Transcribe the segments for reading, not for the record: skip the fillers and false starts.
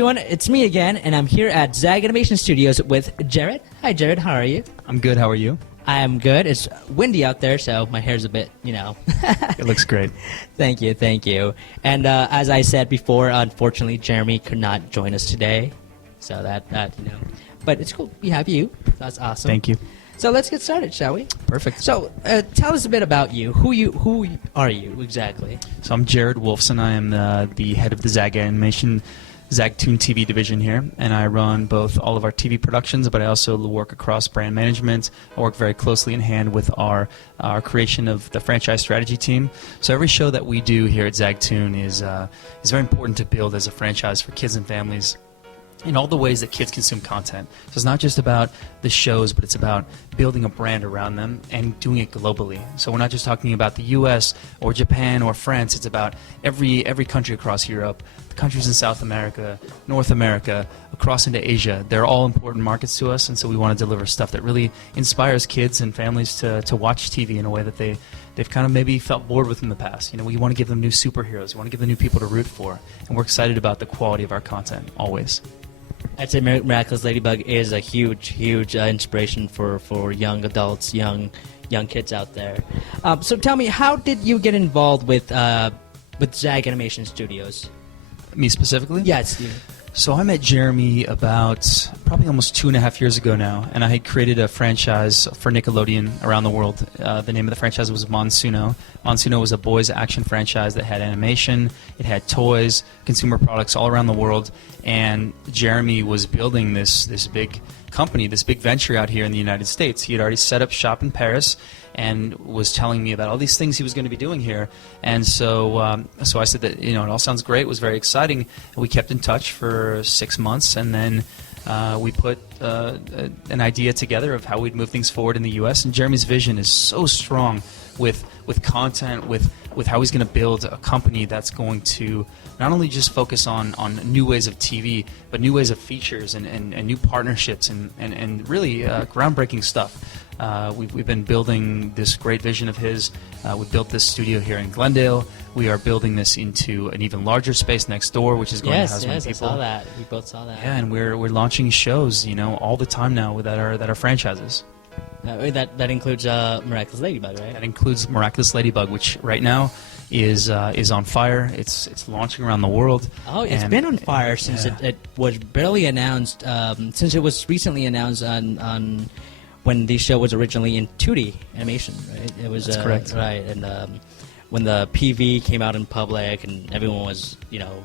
everyone, it's me again, and I'm here at Zag Animation Studios with Jared. Hi, Jared. How are you? I'm good. How are you? I am good. It's windy out there, so my hair's a bit, It looks great. Thank you, thank you. And as I said before, unfortunately, Jeremy could not join us today, so that. But it's cool. We have you. That's awesome. Thank you. So let's get started, shall we? Perfect. So tell us a bit about you. Who are you exactly? So I'm Jared Wolfson. I am the head of the Zag Animation Zagtoon TV division here, and I run both all of our TV productions, but I also work across brand management. I work very closely in hand with our creation of the franchise strategy team. So every show that we do here at Zagtoon is very important to build as a franchise for kids and families in all the ways that kids consume content. So it's not just about the shows, but it's about building a brand around them and doing it globally. So we're not just talking about the US or Japan or France. It's about every country across Europe, the countries in South America, North America, across into Asia. They're all important markets to us, and so we want to deliver stuff that really inspires kids and families to watch TV in a way that they've kind of maybe felt bored with in the past. We want to give them new superheroes. We want to give them new people to root for, and we're excited about the quality of our content, always. I'd say Miraculous Ladybug is a huge inspiration for young adults, young kids out there. So tell me, how did you get involved with Zag Animation Studios? Me specifically? Yes. So I met Jeremy about probably almost 2.5 years ago now, and I had created a franchise for Nickelodeon around the world. The name of the franchise was Monsuno. Monsuno was a boys action franchise that had animation, it had toys, consumer products all around the world, and Jeremy was building this big company, this big venture out here in the United States. He had already set up shop in Paris and was telling me about all these things he was going to be doing here. And so I said that, it all sounds great, it was very exciting. And we kept in touch for 6 months, and then we put an idea together of how we'd move things forward in the U.S. And Jeremy's vision is so strong with content, with how he's going to build a company that's going to not only just focus on new ways of TV, but new ways of features and new partnerships and really groundbreaking stuff. We've been building this great vision of his. We built this studio here in Glendale. We are building this into an even larger space next door, which is going to house many people. Yes, I saw that. We both saw that. Yeah, and we're launching shows, all the time now that are franchises. That includes Miraculous Ladybug, right? That includes Miraculous Ladybug, which right now is on fire. It's launching around the world. Oh, it's been on fire since it was barely announced. Since it was recently announced on when the show was originally in 2D animation, right? It was That's correct. Right, and when the PV came out in public, and everyone was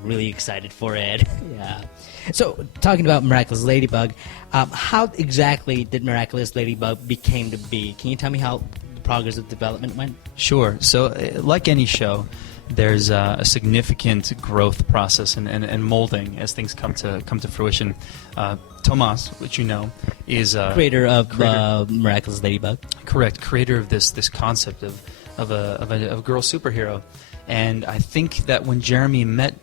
really excited for it. Yeah. So talking about Miraculous Ladybug, how exactly did Miraculous Ladybug became to be? Can you tell me how the progress of development went? Sure. So like any show, there's a significant growth process and molding as things come to fruition. Tomas, which is creator of Miraculous Ladybug. Correct. Creator of this concept of a girl superhero. And I think that when Jeremy met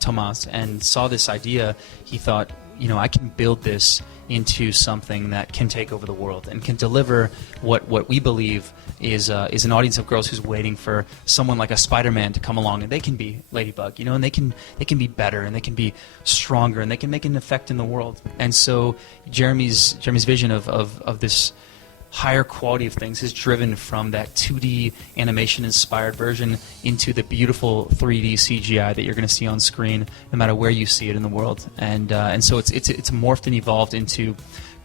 Tomas and saw this idea, he thought, I can build this into something that can take over the world and can deliver what we believe is an audience of girls who's waiting for someone like a Spider-Man to come along, and they can be Ladybug, and they can be better, and they can be stronger, and they can make an effect in the world. And so Jeremy's vision of this higher quality of things is driven from that 2D animation-inspired version into the beautiful 3D CGI that you're going to see on screen, no matter where you see it in the world. And so it's morphed and evolved into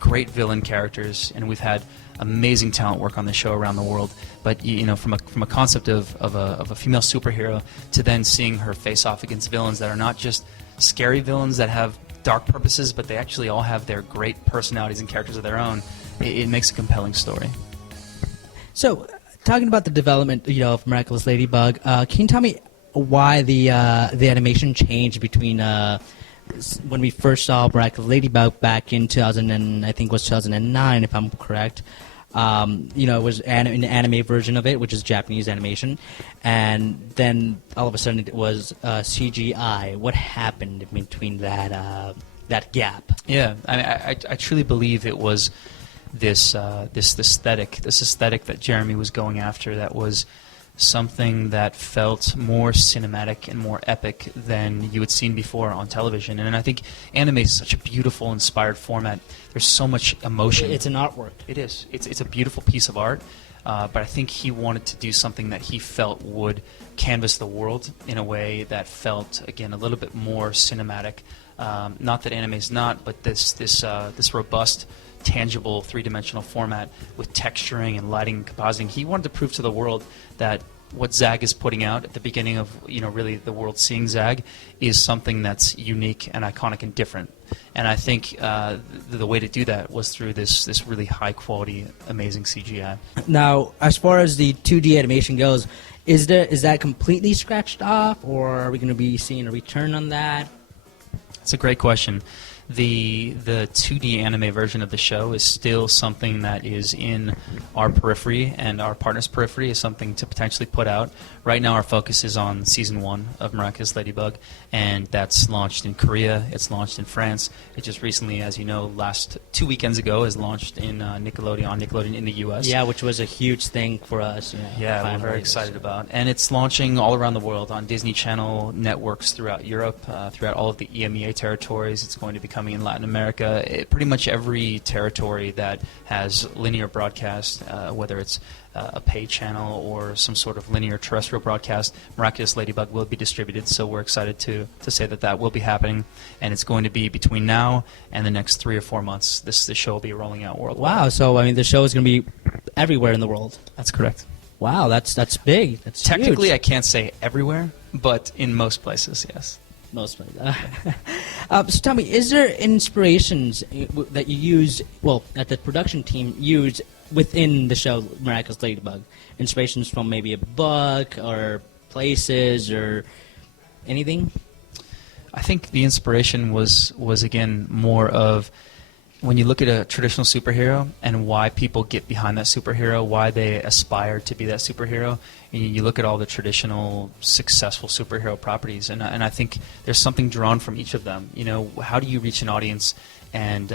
great villain characters, and we've had amazing talent work on the show around the world. But from a concept of a female superhero to then seeing her face off against villains that are not just scary villains that have dark purposes, but they actually all have their great personalities and characters of their own. It makes a compelling story. So, talking about the development, of Miraculous Ladybug, can you tell me why the animation changed between when we first saw Miraculous Ladybug back in 2009, if I'm correct? It was an anime version of it, which is Japanese animation, and then all of a sudden it was CGI. What happened between that gap? Yeah, I truly believe it was this aesthetic that Jeremy was going after that was something that felt more cinematic and more epic than you had seen before on television. And I think anime is such a beautiful, inspired format. There's so much emotion. It's an artwork. It is. It's a beautiful piece of art. But I think he wanted to do something that he felt would canvas the world in a way that felt, again, a little bit more cinematic. Not that anime is not, but this robust, tangible, three-dimensional format with texturing and lighting and compositing. He wanted to prove to the world that what Zag is putting out at the beginning of, really the world seeing Zag is something that's unique and iconic and different. And I think the way to do that was through this really high-quality, amazing CGI. Now, as far as the 2D animation goes, is that completely scratched off, or are we going to be seeing a return on that? It's a great question. The 2D anime version of the show is still something that is in our periphery, and our partner's periphery is something to potentially put out. Right now our focus is on Season 1 of Miraculous Ladybug, and that's launched in Korea, it's launched in France. It just recently, as you know, last 2 weekends ago, is launched in Nickelodeon in the US. Yeah, which was a huge thing for us. Yeah, we're very excited about. And it's launching all around the world on Disney Channel networks throughout Europe, throughout all of the EMEA territories. It's going to be coming in Latin America. Pretty much every territory that has linear broadcast, whether it's a pay channel or some sort of linear terrestrial broadcast, Miraculous Ladybug will be distributed. So we're excited to say that will be happening, and it's going to be between now and the next 3 or 4 months. The show will be rolling out worldwide. Wow! So the show is going to be everywhere in the world. That's correct. Wow, that's big. That's technically huge. I can't say everywhere, but in most places, yes. Most places. So tell me, is there inspirations that you use? Well, that the production team used within the show Miraculous Ladybug? Inspirations from maybe a book or places or anything? I think the inspiration was again more of when you look at a traditional superhero and why people get behind that superhero, why they aspire to be that superhero. And you look at all the traditional successful superhero properties, and I think there's something drawn from each of them. How do you reach an audience and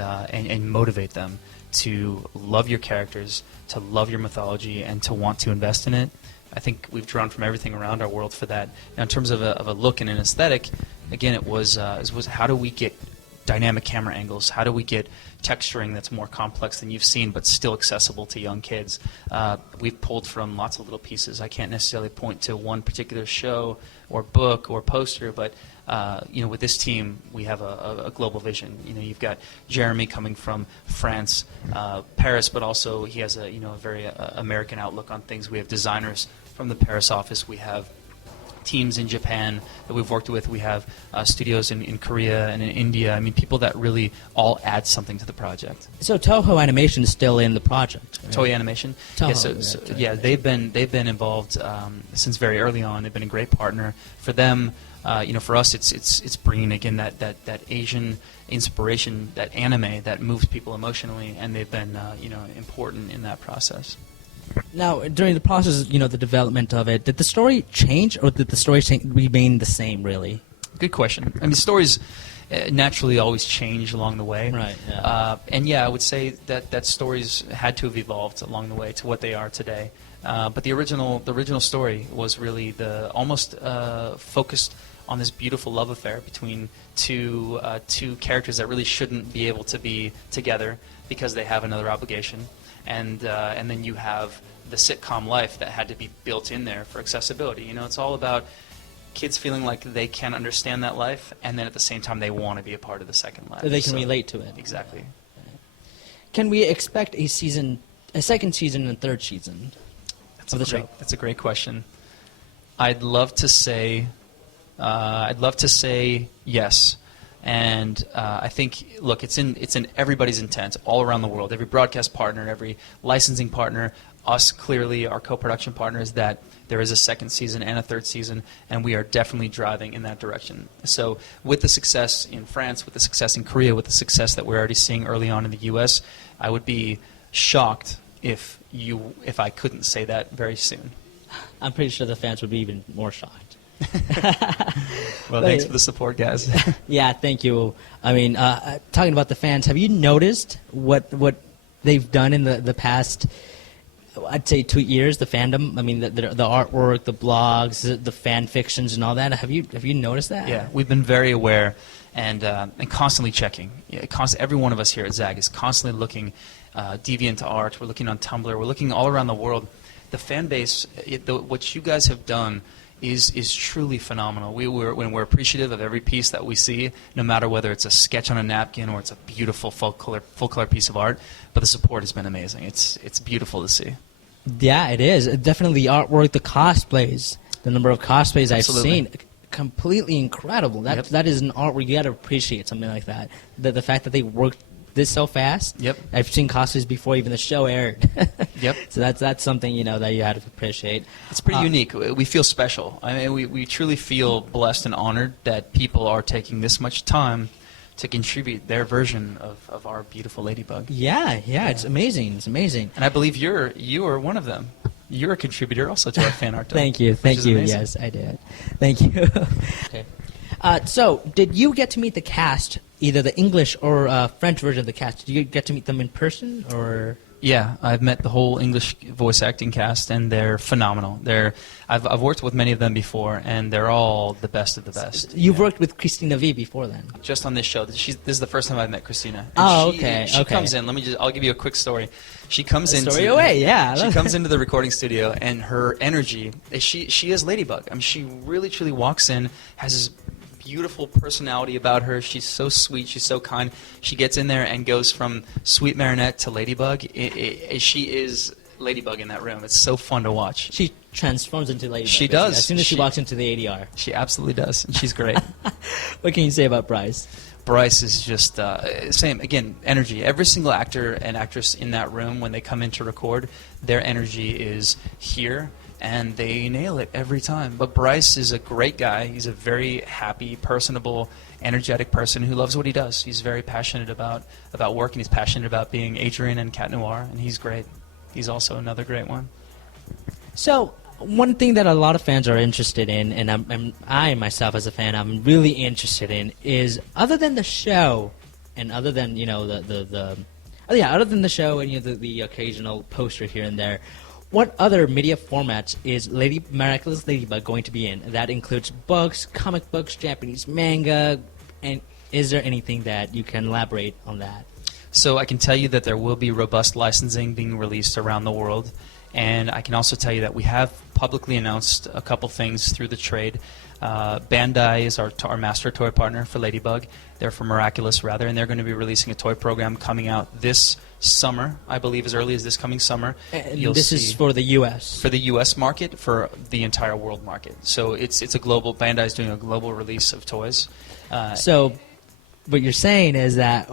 motivate them to love your characters, to love your mythology, and to want to invest in it? I think we've drawn from everything around our world for that. Now, in terms of a look and an aesthetic, again, it was how do we get dynamic camera angles? How do we get texturing that's more complex than you've seen but still accessible to young kids? We've pulled from lots of little pieces. I can't necessarily point to one particular show or book or poster, but with this team we have a global vision. You've got Jeremy coming from France, Paris, but also he has a very American outlook on things. We have designers from the Paris office. We have teams in Japan that we've worked with. We have studios in Korea and in India. People that really all add something to the project. So Toho Animation is still in the project. Right? Toei Animation. Toho, yeah, they've been involved since very early on. They've been a great partner for them. For us, it's bringing again that Asian inspiration, that anime that moves people emotionally, and they've been important in that process. Now, during the process, the development of it, did the story change, or did the story remain the same, really? Good question. Stories naturally always change along the way. Right. Yeah. I would say that stories had to have evolved along the way to what they are today. But the original story was really almost focused on this beautiful love affair between two characters that really shouldn't be able to be together because they have another obligation. And then you have the sitcom life that had to be built in there for accessibility. It's all about kids feeling like they can understand that life, and then at the same time they want to be a part of the second life. They can relate to it. Exactly. Can we expect a second season and third season of the show? That's a great question. I'd love to say yes. And I think, look, it's in everybody's intent all around the world. Every broadcast partner, every licensing partner, us clearly, our co-production partners, that there is a second season and a third season, and we are definitely driving in that direction. So with the success in France, with the success in Korea, with the success that we're already seeing early on in the U.S., I would be shocked if I couldn't say that very soon. I'm pretty sure the fans would be even more shocked. Well, thanks for the support, guys. Yeah, thank you. Talking about the fans, have you noticed what they've done in the past I'd say 2 years, the fandom. I mean, the artwork, the blogs, the fan fictions, and all that. Have you noticed that? Yeah, we've been very aware and constantly checking. Yeah, every one of us here at Zag is constantly looking deviant art. We're looking on Tumblr. We're looking all around the world. The fan base, what you guys have done is truly phenomenal. We're appreciative of every piece that we see, no matter whether it's a sketch on a napkin or it's a beautiful full color piece of art. But the support has been amazing. It's beautiful to see. Yeah, it is. Definitely the artwork, the cosplays, the number of cosplays I've seen, completely incredible. That is an artwork you got to appreciate, something like that. The fact that they worked this so fast. Yep. I've seen cosplays before even the show aired. Yep. So that's something that you had to appreciate. It's pretty unique. We feel special. I mean, we truly feel blessed and honored that people are taking this much time to contribute their version of our beautiful Ladybug. Yeah, it's amazing. It's amazing. And I believe you are one of them. You're a contributor also to our fan art. Thank you. Yes, I did. Thank you. Okay. So, did you get to meet the cast, either the English or French version of the cast? Did you get to meet them in person, or? Yeah, I've met the whole English voice acting cast, and they're phenomenal. I've worked with many of them before, and they're all the best of the best. You've worked with Christina V before, then? Just on this show. This is the first time I've met Christina. And She comes in. I'll give you a quick story. She comes in. Story away, yeah. She comes into the recording studio, and her energy. She is Ladybug. I mean, she really truly walks in, has this beautiful personality about her. She's so sweet. She's so kind. She gets in there and goes from sweet Marinette to Ladybug. She is Ladybug in that room. It's so fun to watch. She transforms into Ladybug. She does. As soon as she walks into the ADR. She absolutely does. And she's great. What can you say about Bryce? Bryce is just same again, energy. Every single actor and actress in that room, when they come in to record, their energy is here. And they nail it every time. But Bryce is a great guy. He's a very happy, personable, energetic person who loves what he does. He's very passionate about work, and he's passionate about being Adrian and Cat Noir, and he's great. He's also another great one. So, one thing that a lot of fans are interested in, and I myself as a fan, I'm really interested in, is other than the show, and other than other than the show and the occasional poster here and there, what other media formats is Miraculous Ladybug going to be in? That includes books, comic books, Japanese manga, and is there anything that you can elaborate on that? So I can tell you that there will be robust licensing being released around the world, and I can also tell you that we have publicly announced a couple things through the trade. Bandai is our master toy partner for Ladybug. They're for Miraculous, rather, and they're going to be releasing a toy program coming out this summer, I believe as early as this coming summer. And this is for the U.S.? For the U.S. market, for the entire world market. So it's a global, Bandai's doing a global release of toys. So what you're saying is that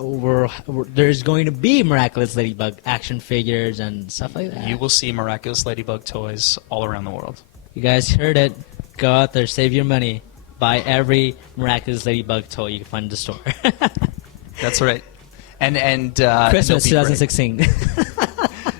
there's going to be Miraculous Ladybug action figures and stuff like that? You will see Miraculous Ladybug toys all around the world. You guys heard it. Go out there, save your money. Buy every Miraculous Ladybug toy you can find in the store. That's right. And Christmas 2016.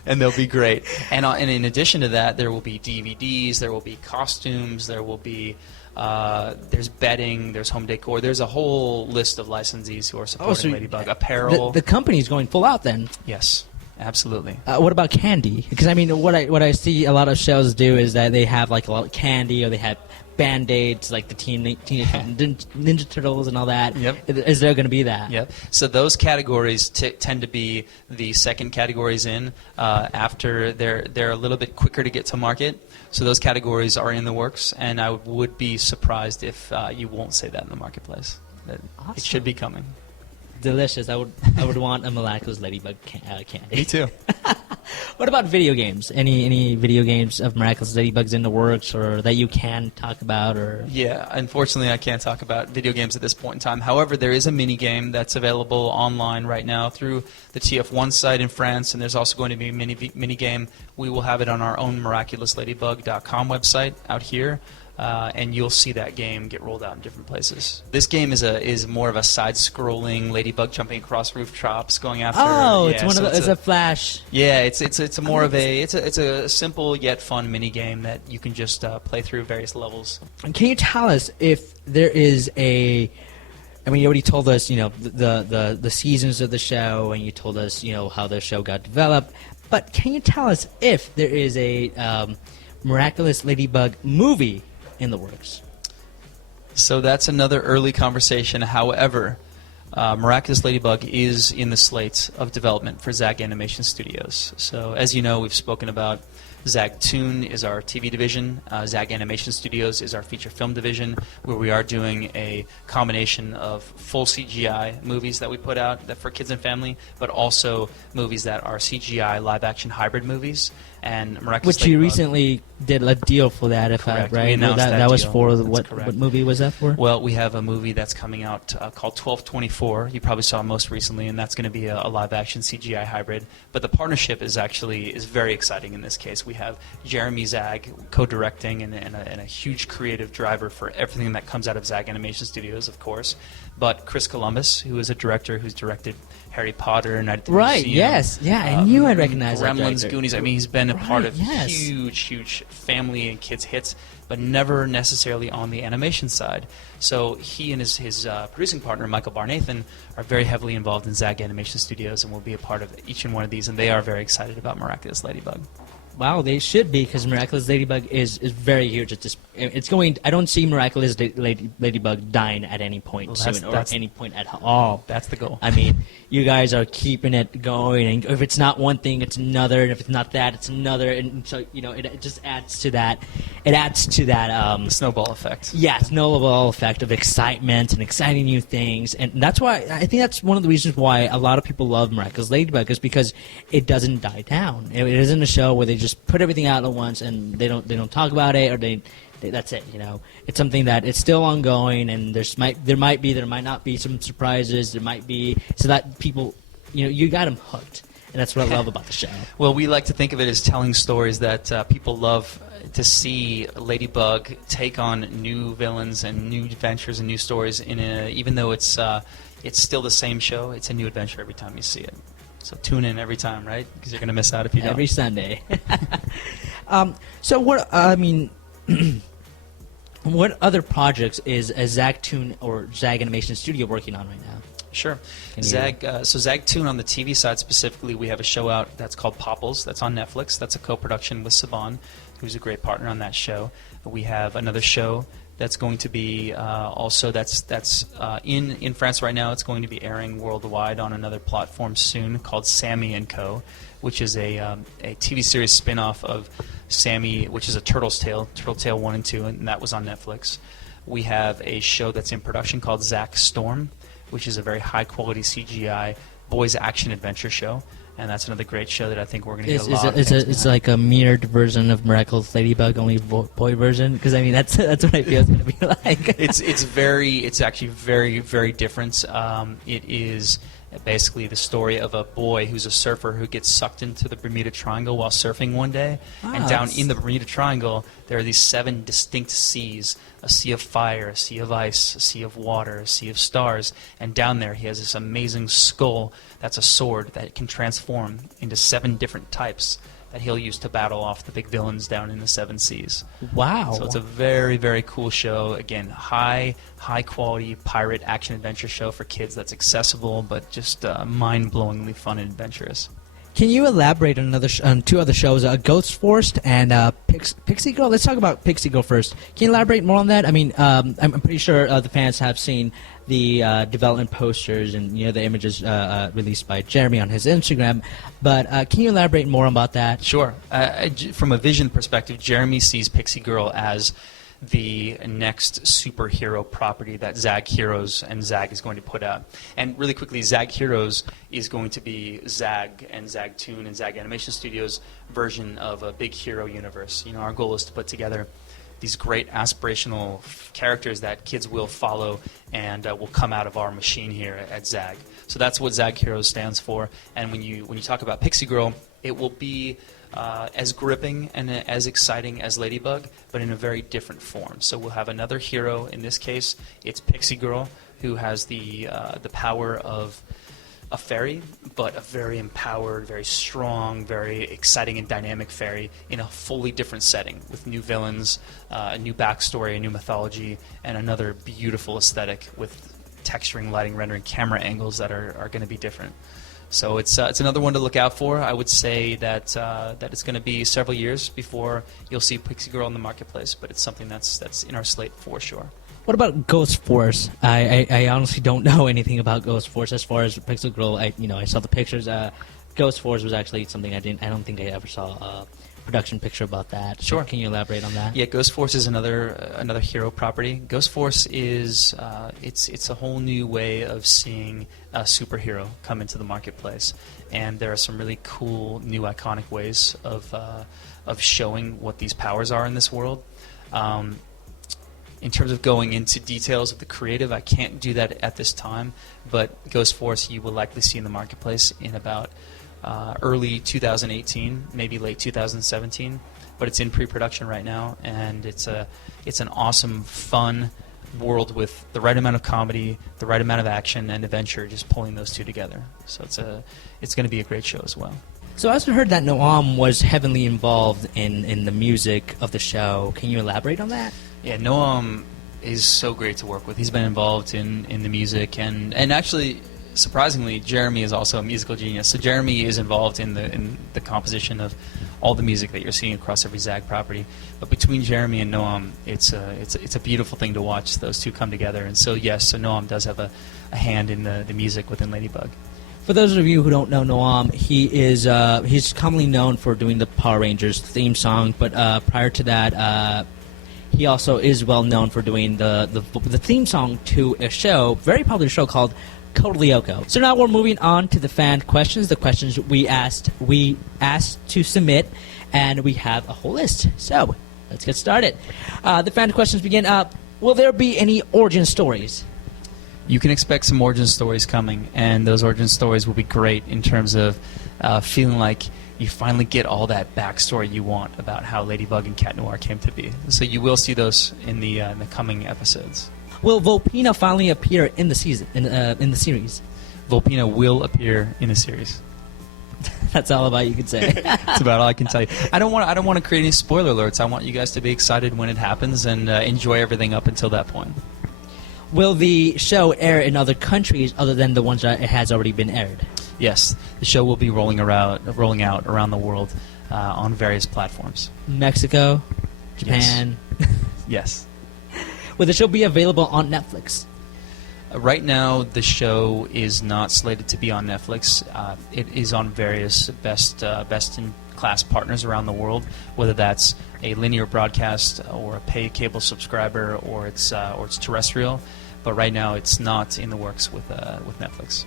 And they'll be great. And in addition to that, there will be DVDs, there will be costumes, there will be there's bedding, there's home decor. There's a whole list of licensees who are supporting Ladybug. Apparel. The company's going full out then. Yes. Absolutely. What about candy? Because I mean, what I see a lot of shows do is that they have like a lot of candy, or they have Band-Aids, like the Teenage Ninja Turtles and all that. Yep. Is there going to be that? Yep. So those categories tend to be the second categories in. After they're a little bit quicker to get to market. So those categories are in the works, and I would be surprised if you won't say that in the marketplace. Awesome. It should be coming. Delicious. I would want a Miraculous Ladybug candy. Me too. What about video games? Any video games of Miraculous Ladybugs in the works, or that you can talk about? Or yeah, unfortunately, I can't talk about video games at this point in time. However, there is a mini game that's available online right now through the TF1 site in France, and there's also going to be a mini game. We will have it on our own miraculousladybug.com website out here. And you'll see that game get rolled out in different places. This game is more of a side-scrolling Ladybug jumping across rooftops, going after. Oh, it's one of it's a flash. Yeah, it's a simple yet fun mini game that you can just play through various levels. And can you tell us if there is a? I mean, you already told us, the seasons of the show, and you told us, how the show got developed. But can you tell us if there is a Miraculous Ladybug movie in the works? So that's another early conversation. However, Miraculous Ladybug is in the slate of development for Zag Animation Studios. So as you know, we've spoken about Zag Toon is our TV division. Zag Animation Studios is our feature film division, where we are doing a combination of full CGI movies that we put out that for kids and family, but also movies that are CGI live-action hybrid movies. And Miraculous Which you Ladybug, recently did a deal for that, if Correct. I right? We announced that was deal. for That's what correct. what movie was that for? Well, we have a movie that's coming out called 1224. You probably saw it most recently, and that's going to be a live-action CGI hybrid. But the partnership is very exciting in this case. We have Jeremy Zag co-directing and a huge creative driver for everything that comes out of Zag Animation Studios, of course. But Chris Columbus, who is a director who's directed Harry Potter, Night at the Right, Museum, yes. Yeah, I knew I'd recognize that Gremlins, director. Goonies. I mean, he's been a part of yes. huge family and kids hits, but never necessarily on the animation side. So he and his producing partner, Michael Barnathan, are very heavily involved in Zag Animation Studios and will be a part of each and one of these, and they are very excited about Miraculous Ladybug. Wow, they should be, because Miraculous Ladybug is very huge. It's going. I don't see Miraculous Ladybug dying at any point Well, soon, or at any point at all. That's the goal. I mean, you guys are keeping it going, and if it's not one thing, it's another, and if it's not that, it's another, and so it just adds to that. It adds to that. The snowball effect. Yeah, snowball effect of excitement and exciting new things, and that's why I think that's one of the reasons why a lot of people love Miraculous Ladybug, is because it doesn't die down. It isn't a show where they just put everything out at once and they don't talk about it, or they that's it. It's something that it's still ongoing, and there might not be some surprises. There might be, so that people, you got them hooked, and that's what I love about the show. Well, we like to think of it as telling stories that people love to see Ladybug take on new villains and new adventures and new stories. Even though it's still the same show, it's a new adventure every time you see it. So tune in every time, right? Because you're going to miss out if you don't. Every Sunday. So what what other projects is a Zag Toon or Zag Animation Studio working on right now? Sure. Can you- Zag Toon on the TV side specifically, we have a show out that's called Popples. That's on Netflix. That's a co-production with Saban, who's a great partner on that show. We have another show that's going to be also that's in France right now. It's going to be airing worldwide on another platform soon called Sammy and Co., which is a TV series spin-off of Sammy, which is a Turtle Tale 1 and 2, and that was on Netflix. We have a show that's in production called Zack Storm, which is a very high-quality CGI boys action adventure show, and that's another great show that I think we're going to get a lot of fans It's behind. like a mirrored version of Miraculous Ladybug, only boy version? Because I mean, that's what I feel it's going to be like. It's actually very different. It is basically the story of a boy who's a surfer who gets sucked into the Bermuda Triangle while surfing one day, and down in the Bermuda Triangle there are these 7 distinct seas: a sea of fire, a sea of ice, a sea of water, a sea of stars, and down there he has this amazing skull that's a sword that can transform into 7 different types that he'll use to battle off the big villains down in the 7 seas. Wow. So it's a very cool show. Again, high quality pirate action adventure show for kids that's accessible but just mind-blowingly fun and adventurous. Can you elaborate on 2 other shows, Ghost Force and Pixie Girl? Let's talk about Pixie Girl first. Can you elaborate more on that? I mean, I'm pretty sure the fans have seen the development posters and the images released by Jeremy on his Instagram. But can you elaborate more about that? Sure. From a vision perspective, Jeremy sees Pixie Girl as the next superhero property that Zag Heroes and Zag is going to put out. And really quickly, Zag Heroes is going to be Zag and Zag Toon and Zag Animation Studios' version of a big hero universe. Our goal is to put together these great aspirational characters that kids will follow and will come out of our machine here at Zag. So that's what Zag Heroes stands for. And when you talk about Pixie Girl, it will be as gripping and as exciting as Ladybug, but in a very different form. So we'll have another hero. In this case, it's Pixie Girl, who has the power of a fairy, but a very empowered, very strong, very exciting and dynamic fairy in a fully different setting with new villains, a new backstory, a new mythology, and another beautiful aesthetic with texturing, lighting, rendering, camera angles that are going to be different. So it's another one to look out for. I would say that that it's going to be several years before you'll see Pixie Girl in the marketplace, but it's something that's in our slate for sure. What about Ghost Force? I honestly don't know anything about Ghost Force as far as Pixel Girl. I saw the pictures. Ghost Force was actually something I don't think I ever saw a production picture about that. Sure. Can you elaborate on that? Yeah, Ghost Force is another hero property. Ghost Force is it's a whole new way of seeing a superhero come into the marketplace, and there are some really cool new iconic ways of showing what these powers are in this world. In terms of going into details of the creative, I can't do that at this time, but Ghost Force you will likely see in the marketplace in about early 2018, maybe late 2017, but it's in pre-production right now, and it's an awesome, fun world with the right amount of comedy, the right amount of action and adventure, just pulling those two together. So it's going to be a great show as well. So I also heard that Noam was heavily involved in the music of the show. Can you elaborate on that? Yeah, Noam is so great to work with. He's been involved in the music, and actually, surprisingly, Jeremy is also a musical genius. So Jeremy is involved in the composition of all the music that you're seeing across every Zag property. But between Jeremy and Noam, it's a beautiful thing to watch those two come together. And so yes, so Noam does have a hand in the music within Ladybug. For those of you who don't know Noam, he's commonly known for doing the Power Rangers theme song, but prior to that, he also is well known for doing the theme song to a show, very popular show called Code Lyoko. So now we're moving on to the fan questions, the questions we asked to submit, and we have a whole list. So let's get started. The fan questions begin. Will there be any origin stories? You can expect some origin stories coming, and those origin stories will be great in terms of feeling like you finally get all that backstory you want about how Ladybug and Cat Noir came to be. So you will see those in the coming episodes. Will Volpina finally appear in the season in the series? Volpina will appear in the series. That's all about you can say. That's about all I can tell you. I don't want to create any spoiler alerts. I want you guys to be excited when it happens and enjoy everything up until that point. Will the show air in other countries other than the ones that it has already been aired? Yes, the show will be rolling out around the world on various platforms. Mexico, Japan. Yes. Will the show be available on Netflix? Right now, the show is not slated to be on Netflix. It is on various best-in-class partners around the world, whether that's a linear broadcast or a pay cable subscriber or it's terrestrial. But right now, it's not in the works with Netflix.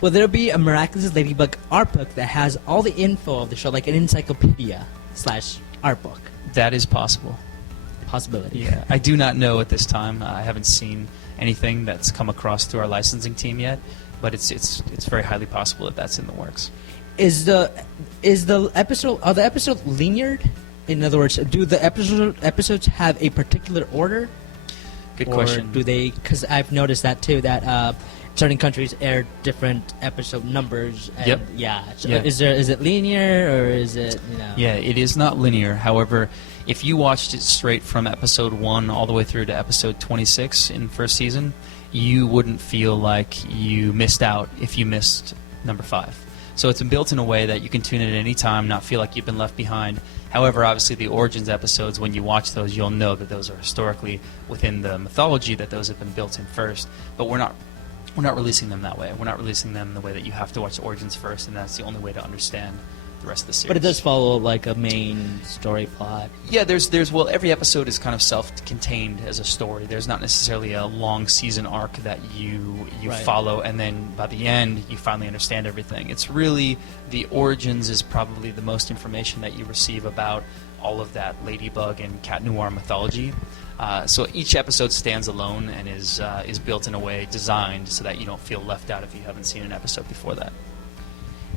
Will there be a Miraculous Ladybug art book that has all the info of the show, like an encyclopedia/art book? That is possible. Possibility. Yeah, I do not know at this time. I haven't seen anything that's come across through our licensing team yet, but it's very highly possible that that's in the works. Are the episodes linear? In other words, do the episodes have a particular order? Good or question. Do they? Because I've noticed that too. That certain countries air different episode numbers. And Yep. Yeah. So Yeah. Is it linear or is it Yeah, it is not linear. However, if you watched it straight from episode 1 all the way through to episode 26 in first season, you wouldn't feel like you missed out if you missed number 5. So it's built in a way that you can tune in at any time, not feel like you've been left behind. However, obviously the Origins episodes, when you watch those, you'll know that those are historically within the mythology, that those have been built in first. But we're not releasing them that way. We're not releasing them the way that you have to watch the Origins first, and that's the only way to understand the rest of the series. But it does follow like a main story plot. Yeah, there's every episode is kind of self-contained as a story. There's not necessarily a long season arc that you Right. follow, and then by the end you finally understand everything. It's really the Origins is probably the most information that you receive about all of that Ladybug and Cat Noir mythology. So each episode stands alone and is built in a way designed so that you don't feel left out if you haven't seen an episode before that.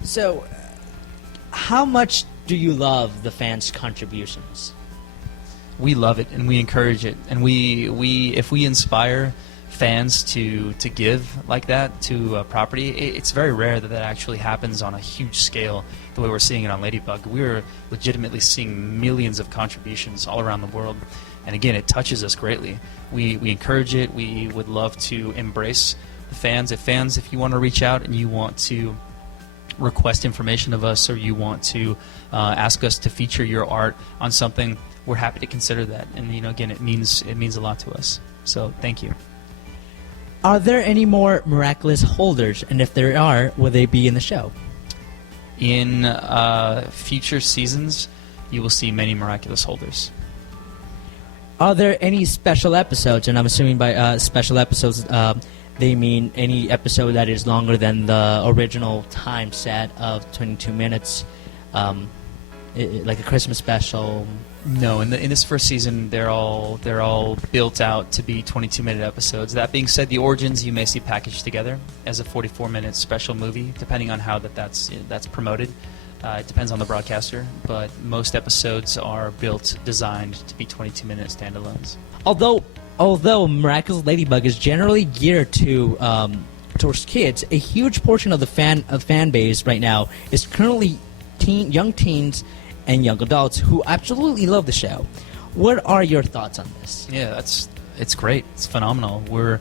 So, how much do you love the fans' contributions? We love it and we encourage it, and we if we inspire fans to give like that to a property, it's very rare that actually happens on a huge scale the way we're seeing it on Ladybug. We're legitimately seeing millions of contributions all around the world, and again, it touches us greatly. We encourage it. We would love to embrace the fans. If you want to reach out and you want to request information of us, or you want to ask us to feature your art on something, we're happy to consider that. And again, it means a lot to us. So thank you. Are there any more Miraculous holders? And if there are, will they be in the show? In future seasons, you will see many Miraculous holders. Are there any special episodes? And I'm assuming by special episodes, they mean any episode that is longer than the original time set of 22 minutes, like a Christmas special. No, in this first season, they're all built out to be 22-minute episodes. That being said, the origins you may see packaged together as a 44-minute special movie, depending on how that's promoted. It depends on the broadcaster, but most episodes are designed to be 22-minute standalones. Although Miraculous Ladybug is generally geared to towards kids, a huge portion of the fan base right now is currently young teens and young adults who absolutely love the show. What are your thoughts on this? Yeah, it's great. It's phenomenal. We're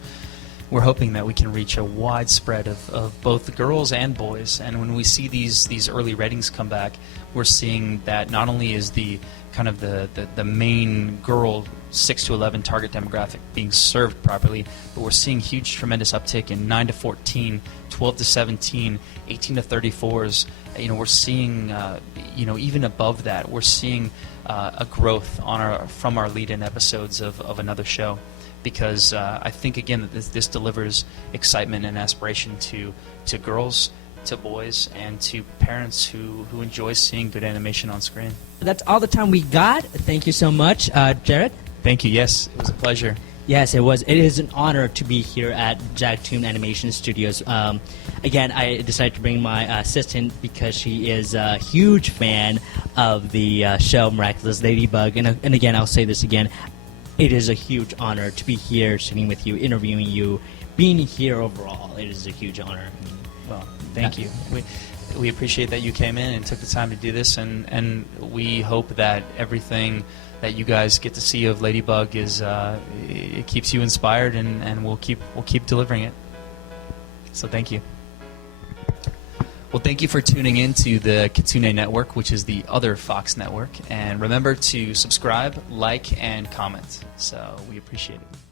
hoping that we can reach a wide spread of both the girls and boys. And when we see these early ratings come back, we're seeing that not only is the kind of the main girl 6 to 11 target demographic being served properly, but we're seeing huge, tremendous uptick in 9 to 14, 12 to 17, 18 to 34s. We're seeing, even above that, we're seeing a growth from our lead-in episodes of another show. Because I think, again, that this delivers excitement and aspiration to girls, to boys, and to parents who enjoy seeing good animation on screen. That's all the time we got. Thank you so much, Jared. Thank you. Yes, it was a pleasure. Yes, it was. It is an honor to be here at Zag Animation Studios. Again, I decided to bring my assistant because she is a huge fan of the show Miraculous Ladybug. And again, I'll say this again. It is a huge honor to be here, sitting with you, interviewing you, being here overall. It is a huge honor. Well, thank you. We appreciate that you came in and took the time to do this, and we hope that everything that you guys get to see of Ladybug is it keeps you inspired, and we'll keep delivering it. So thank you. Well, thank you for tuning in to the Kitsune Network, which is the other Fox network. And remember to subscribe, like, and comment. So we appreciate it.